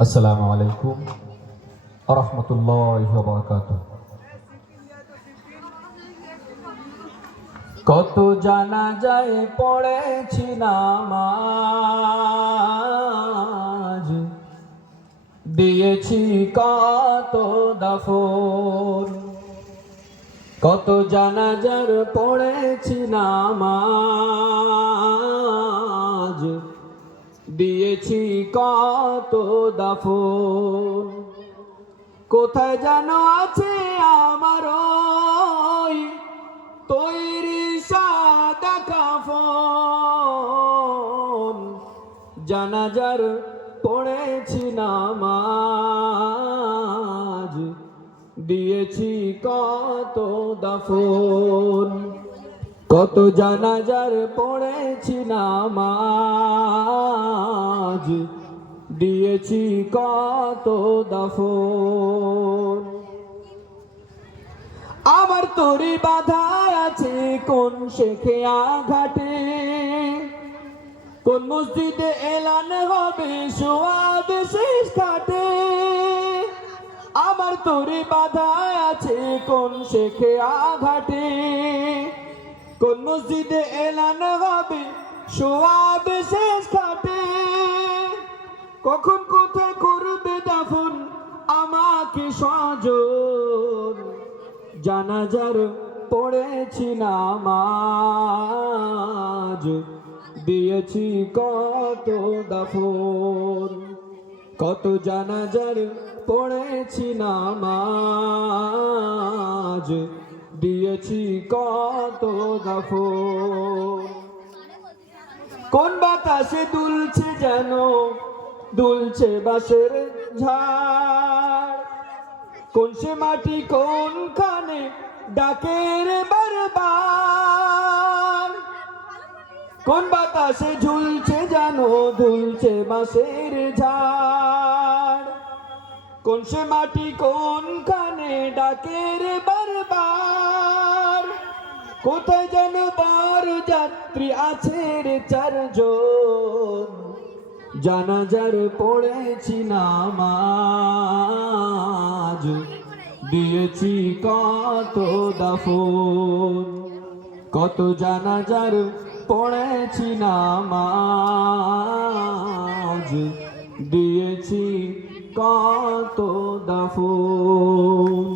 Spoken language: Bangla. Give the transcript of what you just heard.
আসসালামু আলাইকুম ওয়া রাহমাতুল্লাহি ওয়া বারাকাতুহু। কত জানাজায় পড়েছি নামাজ, দিয়েছি কত দাফন। কত জানাজার পড়েছি নামাজ, দিয়েছি কত দাফন। কোথায় যেন আছে আমার ওই তৈরি সাদা কাফন। জানাজার পড়েছি নামাজ, দিয়েছি কত দাফন। কত জানাজার পড়েছি নামাজ, দিয়েছি কত দাফন। আমার তরি বাধা আছে কোন শেখে আঘাটে, কোন মসজিদে এলান হবে সোয়াব শেষ ঘাটে। আমার তরি বাধা আছে কোন শেখে আঘাটে, কোন মসজিদে এলান হবে সোয়াব শেষ ঘাটে। কখন কোথায় করবে দাফন আমাকে স্বজন, জানাজার পড়েছি নামাজ, দিয়েছি কত দাফন। কত জানাজার পড়েছি নামাজ, দিয়েছি কত দাফন। কোন বাতাসে দুলছে যেন দুলছে বাঁশের ঝাড়, কোন সে মাটি কোনখানে ডাকের বারবার। কোন বাতাসে ঝুলছে যেন দুলছে বাঁশের ঝাড়, কোন সে মাটি কোনখানে ডাকের বারবার। কোথায় যেন বার যাত্রী আছে রে চারজন, জানাজার পড়েছি নামাজ, দিয়েছি কত দাফন। কত জানাজার পড়েছি নামাজ, দিয়েছি কত দাফন।